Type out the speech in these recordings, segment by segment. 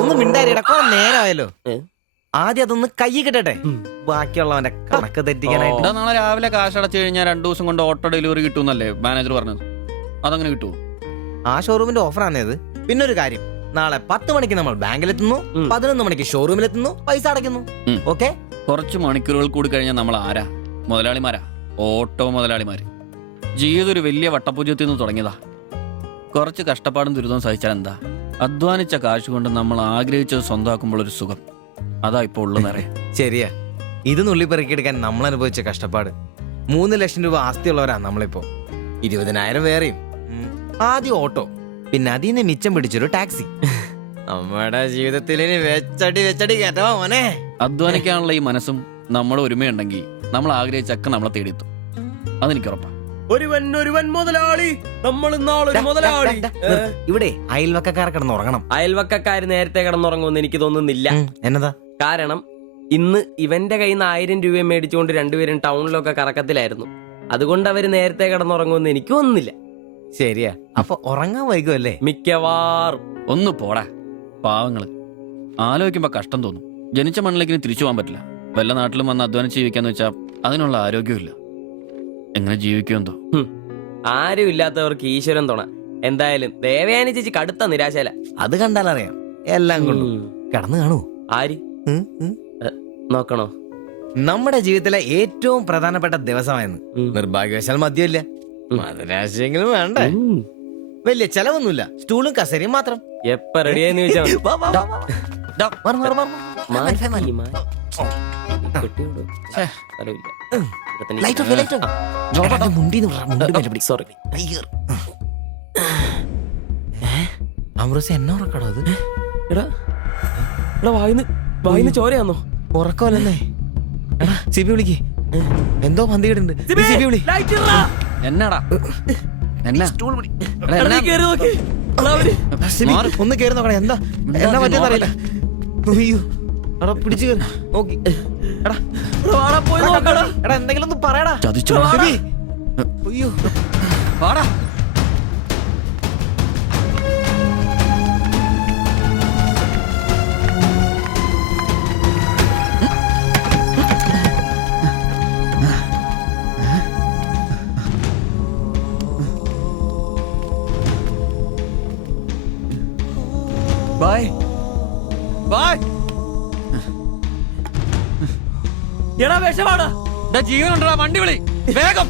ഒന്നും മിണ്ടാരിടാ, കുറെ നേരമായല്ലോ. ആദ്യം അതൊന്ന് കൈ കിട്ടട്ടെ, ബാക്കിയുള്ളവന്റെ കണക്ക് തെറ്റിക്കാനായിട്ട്. നാളെ രാവിലെ കാശ് അടച്ചു കഴിഞ്ഞാൽ 2 ദിവസം കൊണ്ട് ഓട്ടോ ഡെലിവറി കിട്ടുമെന്നല്ലേ മാനേജർ പറഞ്ഞത്? അതങ്ങനെ കിട്ടുമോ? ആ ഷോറൂമിന്റെ ഓഫറാണ് ഇത്. പിന്നെ ഒരു കാര്യം, നാളെ 10 മണിക്ക് നമ്മൾ ബാങ്കിലെത്തുന്നു, 11 മണിക്ക് ഷോറൂമിലെത്തുന്നു, പൈസ അടയ്ക്കുന്നു. ഓക്കെ? കുറച്ച് മണിക്കൂറുകൾ കൂടി കഴിഞ്ഞാൽ നമ്മൾ ആരാ? മുതലാളിമാരാ, ഓട്ടോ മുതലാളിമാര്. ജീവിതം ഒരു വലിയ വട്ടപൂജ്യത്തിൽ നിന്ന് തുടങ്ങിയതാ. കുറച്ച് കഷ്ടപ്പാടും ദുരിതവും സഹിച്ചാൽ എന്താ? അധ്വാനിച്ച കാശ് കൊണ്ട് നമ്മൾ ആഗ്രഹിച്ചത് സ്വന്തമാക്കുമ്പോൾ ഒരു സുഖം, അതാ ഇപ്പൊ ഉള്ളതെന്നറിയാം. ശരിയാ, ഇത് നുള്ളിപ്പെറുക്കിയെടുക്കാൻ നമ്മൾ അനുഭവിച്ച കഷ്ടപ്പാട്. 3 ലക്ഷം രൂപ ആസ്തിയുള്ളവരാ നമ്മളിപ്പോ. 20,000 വേറെയും. ആദ്യം ഓട്ടോ, പിന്നെ അതിന് മിച്ചം പിടിച്ചൊരു ടാക്സി. നമ്മുടെ ജീവിതത്തിൽ ഇനി വെച്ചടി കേട്ടോ മോനെ. അധ്വാനിക്കാനുള്ള ഈ മനസ്സും നമ്മുടെ ഒരുമയുണ്ടെങ്കിൽ നമ്മൾ ആഗ്രഹിച്ചൊക്കെ നമ്മളെ തേടിയെത്തും, അതെനിക്ക് ഉറപ്പാ. ഒരുവൻ മുതലാളി, നമ്മൾ നാളൊരു മുതലാളി. ഇവിടെ അയൽവക്കക്കാർ കിടന്നുറങ്ങണം. അയൽവക്കക്കാര് നേരത്തെ കിടന്നുറങ്ങുമെന്ന് എനിക്ക് തോന്നുന്നില്ല. എന്നതാ കാരണം ഇന്ന് ഇവന്റെ കയ്യിൽ നിന്ന് 1000 രൂപ മേടിച്ചുകൊണ്ട് രണ്ടുപേരും ടൗണിലൊക്കെ കറക്കത്തിലായിരുന്നു. അതുകൊണ്ട് അവര് നേരത്തെ കിടന്നുറങ്ങുമെന്ന് എനിക്ക് തോന്നുന്നില്ല. ശരിയാ, അപ്പൊ ഉറങ്ങാൻ വൈകുമല്ലേ? മിക്കവാറും. ഒന്ന് പോടാ പാവങ്ങള്. ആലോചിക്കുമ്പോ കഷ്ടം തോന്നും. ജനിച്ച മണ്ണിലേക്ക് ഇനി തിരിച്ചു പോകാൻ പറ്റില്ല. വല്ല നാട്ടിലും വന്ന് അധ്വാനിച്ച് ജീവിക്കാന്ന് വെച്ചാൽ അതിനുള്ള ആരോഗ്യമില്ല. എങ്ങനെ ജീവിക്കുമെന്തോ. ആരും ഇല്ലാത്തവർക്ക് ഈശ്വരൻ തുണ. എന്തായാലും ദേവയാനി ചേച്ചി കടുത്ത നിരാശയില. അത് കണ്ടാലറിയാം. എല്ലാം കൊണ്ടും കടന്നു കാണൂ. ആര് നോക്കണോ? നമ്മുടെ ജീവിതത്തിലെ ഏറ്റവും പ്രധാനപ്പെട്ട ദിവസമായിരുന്നു. നിർഭാഗ്യവശാൽ മദ്യമില്ല. മധുരാശയെങ്കിലും വേണ്ടേ? വലിയ ചെലവൊന്നുമില്ല, സ്റ്റൂളും കസേരയും മാത്രം. എപ്പ റെഡിയാന്ന് ചോദിച്ചാ എന്നെ ഉറക്കടോ അത്? വായിന്ന് ചോരയാന്നോ? ഉറക്കമല്ലേ? എടാ സിബി വിളിക്ക്, എന്തോ പന്തികേടുണ്ട്. സിബി വിളി. എന്നാടാ ഒന്ന് കേറി നോക്കണേ, എന്താ എന്താ പറ്റിയെന്നറിയില്ല. അയ്യോ എടാ പിടിച്ചു കയറി നോക്കി. എടാ എന്തെങ്കിലും ഒന്ന് പറയടാ. അയ്യോ വാടാ. Bye bye. എടാ വിഷമാടാ. ജീവനുണ്ടാ, വണ്ടി വിളി വേഗം.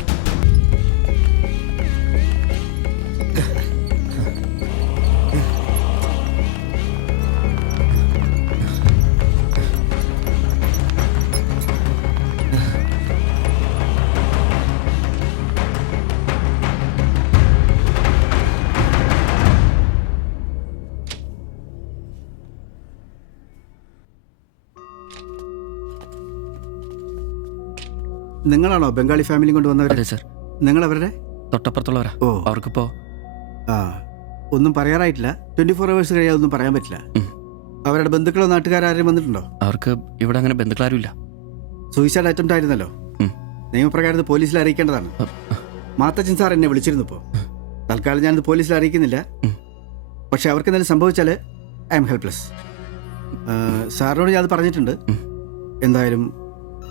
നിങ്ങളാണോ ബംഗാളി ഫാമിലി കൊണ്ടുവന്നവർ? അതെ സർ. നിങ്ങൾ അവരുടെ തൊട്ടപ്പുറത്തുള്ളവരാ. ഓ, അവർക്കിപ്പോ ഒന്നും പറയാറായിട്ടില്ല. 24 hours കഴിയാതെ ഒന്നും പറയാൻ പറ്റില്ല. അവരുടെ ബന്ധുക്കളോ നാട്ടുകാരും വന്നിട്ടുണ്ടോ? അവർക്ക് ഇവിടെ അങ്ങനെ ബന്ധുക്കളാരും ഇല്ല. സൂയിസൈഡ് അറ്റംപ്റ്റ് ആയിരുന്നല്ലോ. നിയമപ്രകാരം പോലീസിൽ അറിയിക്കേണ്ടതാണ്. മാത്തച്ചൻ സാർ എന്നെ വിളിച്ചിരുന്നു. ഇപ്പോൾ തൽക്കാലം ഞാനത് പോലീസിൽ അറിയിക്കുന്നില്ല. പക്ഷെ അവർക്ക് എന്തെങ്കിലും സംഭവിച്ചാൽ ഐ എം ഹെൽപ്ലെസ്. സാറിനോട് ഞാൻ അത് പറഞ്ഞിട്ടുണ്ട്. എന്തായാലും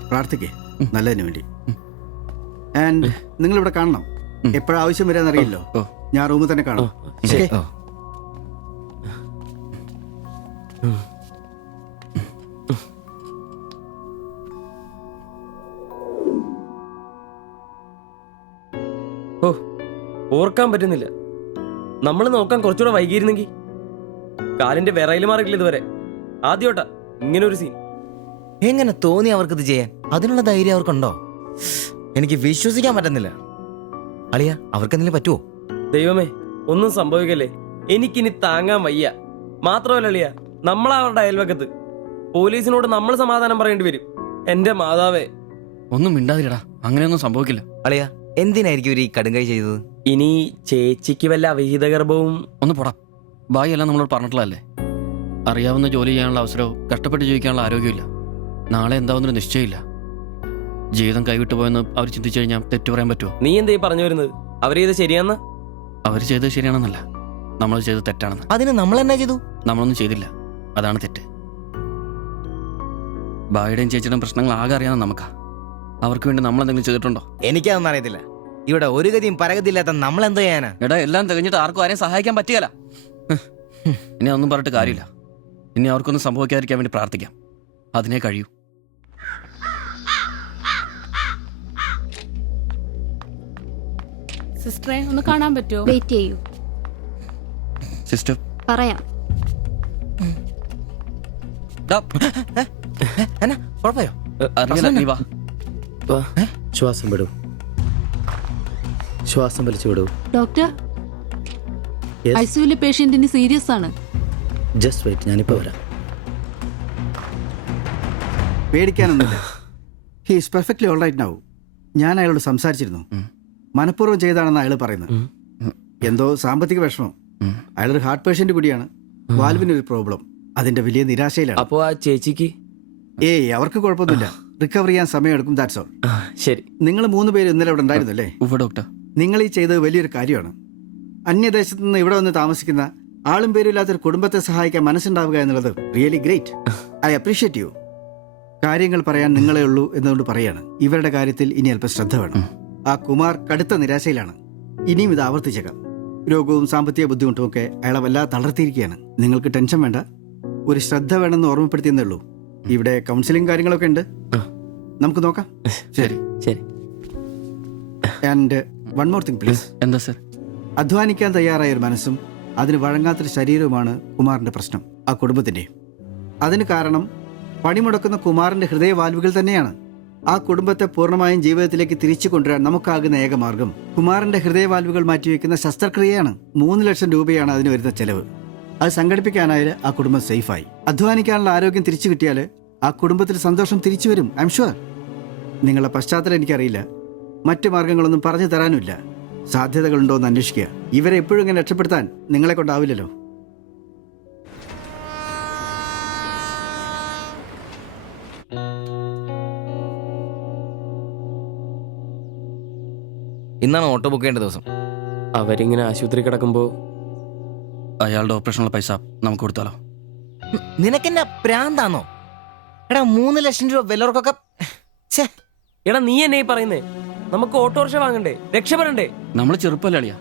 പ്രാർത്ഥിക്കേ നല്ലതിന് വേണ്ടി. ആൻഡ് നിങ്ങൾ ഇവിടെ കാണണം. എപ്പോഴും ആവശ്യം വരാന്നറിയില്ലോ. ഞാൻ റൂമിൽ തന്നെ കാണാം. ഓ, ഓർക്കാൻ പറ്റുന്നില്ല. നമ്മൾ നോക്കാൻ കുറച്ചുകൂടെ വൈകിയിരുന്നെങ്കിൽ. കാലിന്റെ വിറയിൽ മാറിയില്ല ഇതുവരെ. ആദ്യോട്ടാ ഇങ്ങനെ ഒരു സീൻ. എങ്ങനെ തോന്നി അവർക്കിത് ചെയ്യാൻ? അതിനുള്ള ധൈര്യം അവർക്കുണ്ടോ? എനിക്ക് വിശ്വസിക്കാൻ പറ്റുന്നില്ല. അളിയ, അവർക്കെന്തെങ്കിലും പറ്റുമോ? ദൈവമേ, ഒന്നും സംഭവിക്കല്ലേ. എനിക്കിനി താങ്ങാൻ വയ്യ. മാത്രമല്ല അളിയ, നമ്മളവരുടെ അയൽവക്കത്ത്. പോലീസിനോട് നമ്മൾ സമാധാനം പറയേണ്ടി വരും. എന്റെ മാതാവേ. ഒന്നും മിണ്ടാതിരടാ, അങ്ങനെയൊന്നും സംഭവിക്കില്ല. അളിയ, എന്തിനായിരിക്കും ഒരു ഈ കടുങ്കൈ ചെയ്തത്? ഇനി ചേച്ചിക്ക് വല്ല അവിഹിത ഗർഭവും. ഒന്ന് പോടാ. ബായി എല്ലാം നമ്മളോട് പറഞ്ഞിട്ടുള്ളതല്ലേ. അറിയാവുന്ന ജോലി ചെയ്യാനുള്ള അവസരവും കഷ്ടപ്പെട്ട് ജീവിക്കാനുള്ള ആരോഗ്യമില്ല. നാളെ എന്താവുന്നൊരു നിശ്ചയമില്ല. ജീവിതം കൈവിട്ടു പോയെന്ന് അവർ ചിന്തിച്ചു കഴിഞ്ഞാൽ തെറ്റു പറയാൻ പറ്റുമോ? നീ എന്തേ പറഞ്ഞു വരുന്നത്? അവർ ചെയ്ത് ശരിയാന്ന്? അവർ ചെയ്തത് ശരിയാണെന്നല്ല, നമ്മൾ ചെയ്തത് തെറ്റാണെന്ന്. അതിന് നമ്മൾ എന്നാ ചെയ്തു? നമ്മളൊന്നും ചെയ്തില്ല. അതാണ് തെറ്റ്. ബായുടെയും ചേച്ചിയുടെയും പ്രശ്നങ്ങൾ ആകെ അറിയാവുന്ന നമുക്കാ. അവർക്ക് വേണ്ടി നമ്മൾ എന്തെങ്കിലും ചെയ്തിട്ടുണ്ടോ? എനിക്കതൊന്നും അറിയത്തില്ല. ഇവിടെ ഒരു ഗതിയും പരഗതിയില്ലാത്ത നമ്മൾ എന്തോ ചെയ്യാനാ? എടാ, എല്ലാം തികഞ്ഞിട്ട് ആർക്കും ആരെയും സഹായിക്കാൻ പറ്റിയല്ല. ഇനി ഒന്നും പറഞ്ഞിട്ട് കാര്യമില്ല. ഇനി അവർക്കൊന്നും സംഭവിക്കാതിരിക്കാൻ വേണ്ടി പ്രാർത്ഥിക്കാം. അതിനെ കഴിയൂ. സിസ്റ്ററെ ഒന്ന് കാണാൻ പറ്റുമോ? വെയിറ്റ് ചെയ്യൂ, സിസ്റ്റർ പറയാം. എന്നാ കുഴപ്പയോ? അറിയില്ല, നീ വാ. ശ്വാസം വിടൂ, ശ്വാസം വലിച്ചു വിടൂ. ഡോക്ടർ, ഐസിയുലെ പേഷ്യന്റിന് സീരിയസ് ആണ്. ജസ്റ്റ് വെയിറ്റ്, ഞാനിപ്പോ വരാം. പേടിക്കാനൊന്നുമില്ല. He is perfectly all right now. ഞാൻ അയാളോട് സംസാരിച്ചിരുന്നു. മനഃപൂർവ്വം ചെയ്താണെന്ന് അയാൾ പറയുന്നത്. എന്തോ സാമ്പത്തിക വിഷമം. അയാളൊരു ഹാർട്ട് പേഷ്യന്റ് കൂടിയാണ്. വാൽവിനൊരു പ്രോബ്ലം. അതിന്റെ വലിയ നിരാശയിലാണ്. അപ്പോ ആ ചേച്ചിക്ക്? അവർക്ക് കുഴപ്പമൊന്നുമില്ല. റിക്കവർ ചെയ്യാൻ സമയമെടുക്കും. That's all. ശരി. നിങ്ങൾ 3 പേര് ഇന്നലെ ഇവിടെ ഉണ്ടായിരുന്നല്ലേ? ഉവ്വ് ഡോക്ടർ. നിങ്ങൾ ഈ ചെയ്തത് വലിയൊരു കാര്യമാണ്. അന്യദേശത്ത് നിന്ന് ഇവിടെ വന്ന് താമസിക്കുന്ന ആളും പേരും ഇല്ലാത്തൊരു കുടുംബത്തെ സഹായിക്കാൻ മനസ്സുണ്ടാവുക എന്നുള്ളത് really great. I appreciate you. കാര്യങ്ങൾ പറയാൻ നിങ്ങളെ ഉള്ളൂ എന്നതുകൊണ്ട് പറയാണ്. ഇവരുടെ കാര്യത്തിൽ ഇനി അല്പം ശ്രദ്ധ വേണം. ആ കുമാർ കടുത്ത നിരാശയിലാണ്. ഇനിയും ഇത് ആവർത്തിച്ചേക്കാം. രോഗവും സാമ്പത്തിക ബുദ്ധിമുട്ടും ഒക്കെ അയാളെ വല്ലാതെ തളർത്തിയിരിക്കുകയാണ്. നിങ്ങൾക്ക് ടെൻഷൻ വേണ്ട. ഒരു ശ്രദ്ധ വേണമെന്ന് ഓർമ്മപ്പെടുത്തിയെന്നേ ഉള്ളൂ. ഇവിടെ കൗൺസിലിംഗ് കാര്യങ്ങളൊക്കെ ഉണ്ട്. നമുക്ക് നോക്കാം. ശരി ശരി. And one more thing please. എന്താ സർ? അധ്വാനിക്കാൻ തയ്യാറായ ഒരു മനസ്സും അതിന് വഴങ്ങാത്തൊരു ശരീരവുമാണ് കുമാറിന്റെ പ്രശ്നം, ആ കുടുംബത്തിന്റെ. അതിന് കാരണം പണിമുടക്കുന്ന കുമാറിന്റെ ഹൃദയവാൽവുകൾ തന്നെയാണ്. ആ കുടുംബത്തെ പൂർണ്ണമായും ജീവിതത്തിലേക്ക് തിരിച്ചു കൊണ്ടുവരാൻ നമുക്കാകുന്ന ഏക മാർഗം കുമാറിന്റെ ഹൃദയവാൽവുകൾ മാറ്റിവെക്കുന്ന ശസ്ത്രക്രിയയാണ്. 3 ലക്ഷം രൂപയാണ് അതിന് വരുന്ന ചെലവ്. അത് സംഘടിപ്പിക്കാനായാൽ ആ കുടുംബം സേഫായി. അധ്വാനിക്കാനുള്ള ആരോഗ്യം തിരിച്ചു കിട്ടിയാൽ ആ കുടുംബത്തിൽ സന്തോഷം തിരിച്ചു വരും. I am sure. നിങ്ങളുടെ പശ്ചാത്തലം എനിക്കറിയില്ല. മറ്റു മാർഗങ്ങളൊന്നും പറഞ്ഞു തരാനുമില്ല. സാധ്യതകളുണ്ടോ എന്ന് അന്വേഷിക്കുക. ഇവരെ എപ്പോഴും ഇങ്ങനെ രക്ഷപ്പെടുത്താൻ നിങ്ങളെ കൊണ്ടാവില്ലല്ലോ. ഇന്നാണ് ഓട്ടോ ബുക്ക് ചെയ്യേണ്ട ദിവസം. അവരിങ്ങനെ ആശുപത്രി കിടക്കുമ്പോ അയാളുടെ ഓപ്പറേഷനുള്ള പൈസ നമുക്ക് കൊടുത്താലോ? നിനക്കെന്നെ പ്രാന്താന്നോ? എടാ 3 ലക്ഷം രൂപ വിലവർക്കൊക്കെ. എടാ, നീ എന്നെ ഈ പറയുന്നേ? നമുക്ക് ഓട്ടോറിക്ഷ വാങ്ങണ്ടേ? രക്ഷപ്പെടണ്ടേ? നമ്മൾ ചെറുപ്പല്ലേ അളിയാ.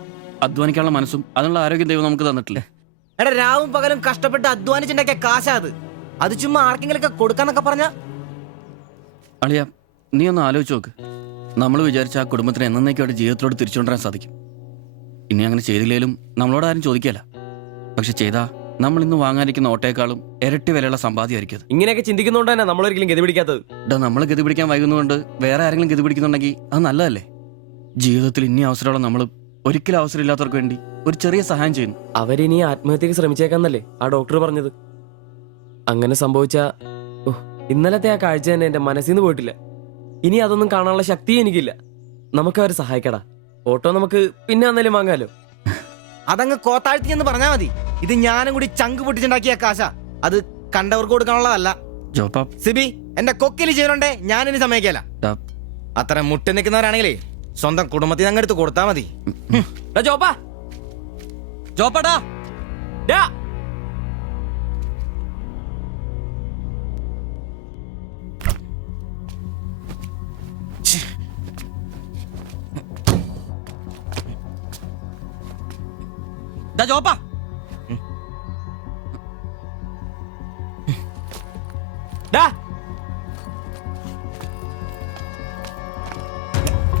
അധ്വാനിക്കാനുള്ള മനസ്സും അതിനുള്ള ആരോഗ്യം ദൈവം നമുക്ക് തന്നിട്ടില്ലേ? എടാ, രാവും പകലും കഷ്ടപ്പെട്ട് അധ്വാനിച്ചിട്ടുണ്ടാക്കിയ കാശാ അത്. അത് ചുമ്മാ ആർക്കെങ്കിലും ഒക്കെ കൊടുക്കാന്നൊക്കെ പറഞ്ഞ. അളിയ, നീ ഒന്ന് ആലോചിച്ച് നോക്ക്. നമ്മൾ വിചാരിച്ച ആ കുടുംബത്തിന് എന്നേക്കുമായിട്ട് ജീവിതത്തിലോട് തിരിച്ചുകൊണ്ടുവരാൻ സാധിക്കും. ഇനി അങ്ങനെ ചെയ്തില്ലേലും നമ്മളോട് ആരും ചോദിക്കല്ല. പക്ഷെ ചെയ്താ നമ്മൾ ഇന്ന് വാങ്ങാനിരിക്കുന്ന ഓട്ടേക്കാളും ഇരട്ടി വിലയുള്ള സമ്പാദ്യമായിരിക്കും അത്. ഇങ്ങനെയൊക്കെ ചിന്തിക്കുന്നോണ്ട് തന്നെ നമ്മളൊരിക്കലും ഗതി പിടിക്കാത്തത്. ഇടാ, നമ്മൾ ഗതി പിടിക്കാൻ വൈകുന്നതുകൊണ്ട് വേറെ ആരെങ്കിലും ഗതി പിടിക്കുന്നുണ്ടെങ്കിൽ അത് നല്ലതല്ലേ? ജീവിതത്തിൽ ഇനി അവസരമുള്ള നമ്മൾ ഒരിക്കലും അവസരമില്ലാത്തവർക്ക് വേണ്ടി ഒരു ചെറിയ സഹായം ചെയ്യുന്നു. അവരിനി ആത്മഹത്യക്ക് ശ്രമിച്ചേക്കാന്നല്ലേ ആ ഡോക്ടർ പറഞ്ഞത്? അങ്ങനെ സംഭവിച്ച ഇന്നലത്തെ ആ കാഴ്ച തന്നെ എന്റെ മനസ്സിൽ നിന്ന് പോയിട്ടില്ല. ഇനി അതൊന്നും കാണാനുള്ള ശക്തിയും എനിക്കില്ല. നമുക്ക് അവരെ സഹായിക്കടാ. ഓട്ടോ നമുക്ക് പിന്നെ വന്നാലും വാങ്ങാലോ. അതങ്ങ് കോത്താഴ്ത്തി എന്ന് പറഞ്ഞാ മതി. ഇത് ഞാനും കൂടി ചങ്ക് പൊട്ടിച്ചുണ്ടാക്കിയ കാശാ. അത് കണ്ടവർക്ക് കൊടുക്കാനുള്ളതല്ല. ജോപ്പാ, സിബി, എന്റെ കൊക്കിൽ ചെയ്യണോണ്ടേ ഞാനിനി സമ്മതിക്കല. ഡാ, അത്ര മുട്ടി നിൽക്കുന്നവരാണെങ്കിലേ സ്വന്തം കുടുംബത്തിൽ അങ്ങ് എടുത്ത് കൊടുത്താ മതി. ജോപ്പാ, ജോപ്പാടാ. ഡാ. ഡാ ജോപ്പാ. ഡാ.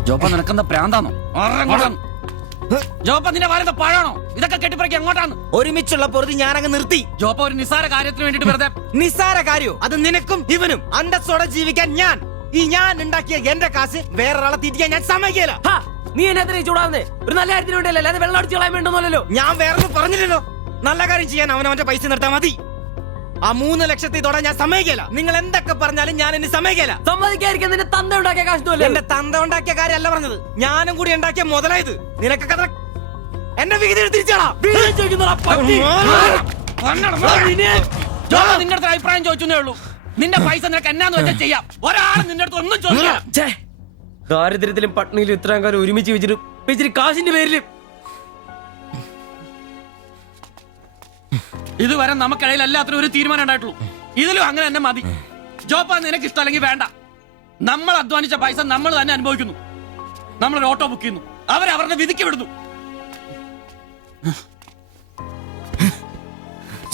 ജോപ്പ, നിനക്കെന്താ പ്രാന്താണോ? ജോപ്പ, നിന്റെ വാരുന്ന പഴാണോ? ഇതൊക്കെ കെട്ടിപ്പറക്കി എങ്ങോട്ടാണ്? ഒരുമിച്ചുള്ള പൊറുതി ഞാനങ്ങ് നിർത്തി. ജോപ്പ, ഒരു നിസ്സാര കാര്യത്തിന് വേണ്ടിട്ട് വെറുതെ. നിസ്സാര കാര്യോ? അത് നിനക്കും ഇവനും അന്തസ്സോടെ ജീവിക്കാൻ ഞാൻ ഉണ്ടാക്കിയ എന്റെ കാശ് വേറൊരാളെ തീറ്റിക്കാൻ ഞാൻ സമ്മതിക്കില്ല. ഹാ, നീ എന്നെ അത്രയും ചൂടാവുന്നേ? ഒരു നല്ല കാര്യത്തിന് വേണ്ടിയല്ലേ, അല്ലാതെ വെള്ളം അടിച്ചു കളയാൻ വേണ്ടല്ലോ. ഞാൻ വേറൊന്നും പറഞ്ഞില്ലല്ലോ. നല്ല കാര്യം ചെയ്യാൻ അവനവന്റെ പൈസ നിർത്താൻ മതി. ആ 3 ലക്ഷത്തിൽ തൊടാൻ ഞാൻ സമ്മതിക്കില്ല. നിങ്ങൾ എന്തൊക്കെ പറഞ്ഞാലും ഞാൻ ഇനി സമ്മതിക്കില്ല. സമ്മതിക്കാതിരിക്കാൻ നിന്റെ തന്ത ഉണ്ടാക്കിയ കാശ്. എന്റെ തന്ത ഉണ്ടാക്കിയ കാര്യമല്ല പറഞ്ഞത്, ഞാനും കൂടി ഉണ്ടാക്കിയ മുതലായത്. നിനക്കൊക്കെ അത്ര എന്റെ വിഹിതം തിരിച്ചാടാ. നിന്റെ അടുത്ത് അഭിപ്രായം ചോദിച്ചേ ഉള്ളൂ. നിന്റെ പൈസ നിനക്ക് എന്നാന്ന് വെച്ചാൽ ചെയ്യാം. ഒരാളും നിന്റെ അടുത്ത് ഒന്നും ചോദിക്കാം. ദാരിദ്ര്യത്തിലും പട്ടിണിയിലും ഇത്രയും കാലം ഒരുമിച്ച് വെച്ചിട്ട് കാശിന്റെ പേരില് ഇതുവരെ നമുക്കിടയിൽ എല്ലാത്തിനും ഒരു തീരുമാനം ഉണ്ടായിട്ടുള്ളൂ. ഇതിലും അങ്ങനെ തന്നെ മതി. ജോപ്പാ നിനക്ക് ഇഷ്ടമല്ലെങ്കിൽ വേണ്ട. നമ്മൾ അധ്വാനിച്ച പൈസ നമ്മൾ തന്നെ അനുഭവിക്കുന്നു. നമ്മളൊരു ഓട്ടോ ബുക്ക് ചെയ്യുന്നു, അവരവരുടെ വിധിക്ക് വിടുന്നു.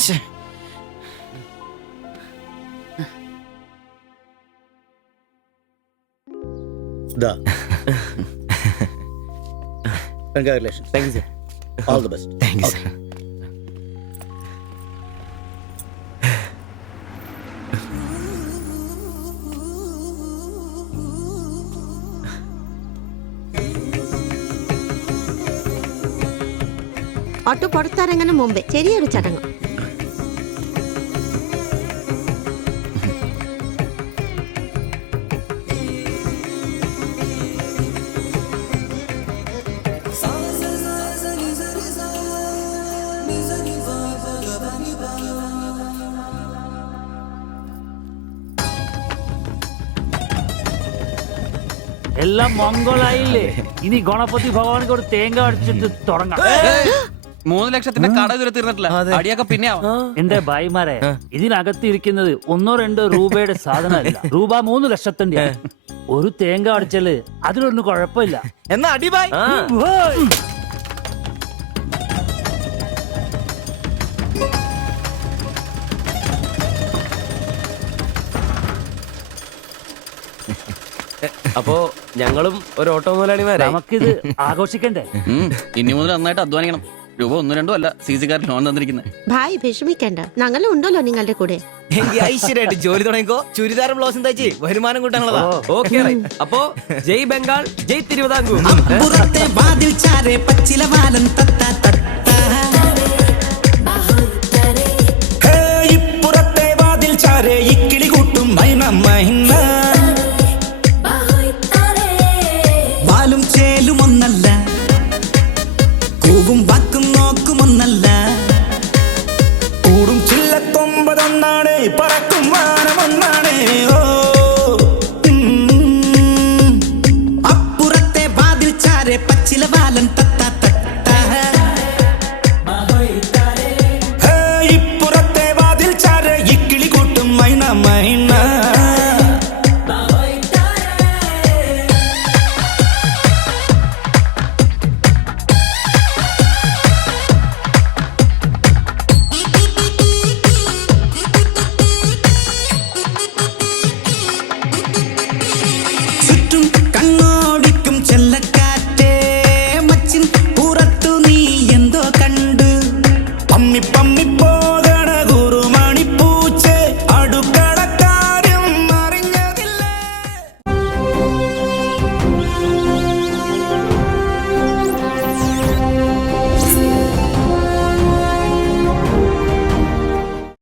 ശ്ശേ. ഇതാ congratulation. Thank you sir. All the best. Thank you sir. Auto പുറത്തിറങ്ങുന്ന മുമ്പേ ചെറിയൊരു ചടങ്ങ്. എല്ലാം മംഗളായില്ലേ? ഇനി ഗണപതി ഭഗവാനിക്ക് ഒരു തേങ്ങ അടിച്ചിട്ട് തുടങ്ങാം. 3 ലക്ഷത്തിന്റെ കട ഇതുവരെ തീർന്നിട്ടില്ല. അടിയൊക്കെ പിന്നെ ആവാം. എന്റെ ഭായിമാരെ, ഇതിനകത്ത് ഇരിക്കുന്നത് 1-2 രൂപയുടെ സാധനമല്ല, രൂപ 3 ലക്ഷത്തിന്റെ. ഒരു തേങ്ങ അടിച്ചാല് അതിലൊന്നും കുഴപ്പമില്ല. എന്നാ അടിബായ്. ഓയ്! അപ്പോ ഞങ്ങളും ഒരു ഓട്ടോ മുതലാളിമാരായി. നമുക്കിത് ആഘോഷിക്കണ്ടേ? ഇനി മുതൽ നന്നായിട്ട് അധ്വാനിക്കണം. രൂപ 1-2 അല്ല CC-കാരൻ ലോൺ തന്നിരിക്കുന്നത്. ഭായ് വിഷമിക്കണ്ട, ഞങ്ങളും ഉണ്ടല്ലോ നിങ്ങളുടെ കൂടെ. എങ്കിൽ ഐശ്വര്യമായിട്ട് ജോലി തുടങ്ങിക്കോ. ചുരിദാറും ബ്ലൗസും തയ്ച്ച് വരുമാനം കൂട്ടാനുള്ളതാ. ഓക്കെ അപ്പോ ജയ് ബംഗാൾ, ജയ് തിരുവിതാംകൂർ. പുറത്തെ വാതിൽ ചാരെ പച്ചില വാലൻ തത്ത തട്ട. ഇപ്പുറത്തെ വാതിൽ ചാരെ ഇക്കിളി കൂട്ടും മൈന മൈന. വാലും ചേലും ഒന്നല്ല, കൂവും വാക്കും നോക്കും ഒന്നല്ല. കൂടും ചില്ലക്കൊമ്പതൊന്നാണ്, പറക്കും വാനം ഒന്നാണ്.